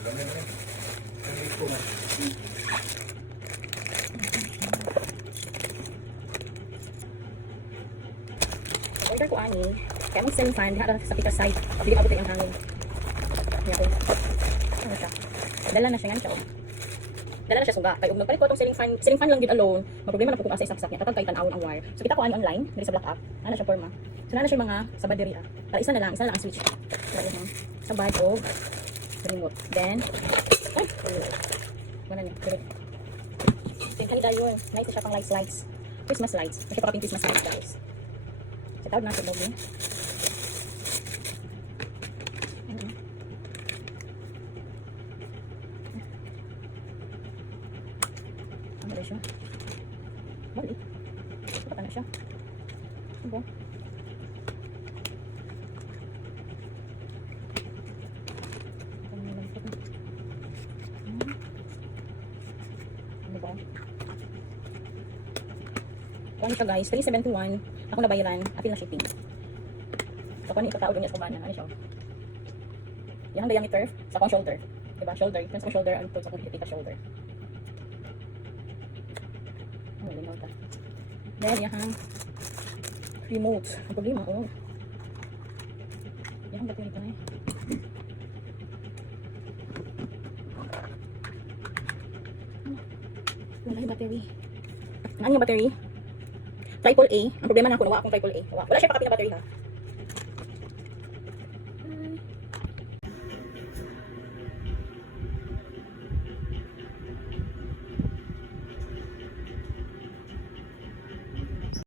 Order ko ani. Kaya mong ceiling fan, diha sa pita side. Hindi pa ang hangin. Niya ko. Ano siya? Dala na siya nga siya. Dala na siya suga. Kaya nagpalit ko itong ceiling fan lang yun alone. Problema na po kung asa isaksak niya. Tatag kay tanawon ang wire. So kita ko ani online, diri sa black app. Ano siya forma. So na siya mga sa battery ah. Para isa na lang ang switch. Dali mo. Sa bag o remote. Then ay, mana ni? Then kanina yun. Night siya pang lights. Christmas lights. Kasi pa kaping Christmas lights guys. Sa tawag na sa lobby. Ano ba siya? Balik. Baka na siya. Ano ba? Ano ba? Ano siya guys? 371. Ako nabayaran. Apil na shipping. So kung ano ipatawag niya sa kumana. Ano siya? Yan ang diameter sa kong shoulder. Diba? Shoulder. Yung sa shoulder. Ano po sa kong itika shoulder. Oh, linaw ta. Then, yung remote. Ang problema, oh. Yung battery pa na eh. Wala yung battery. Ano yung battery? Triple A. Ang problema na ako, nawa akong triple A. Wala siya pakapit na battery ha.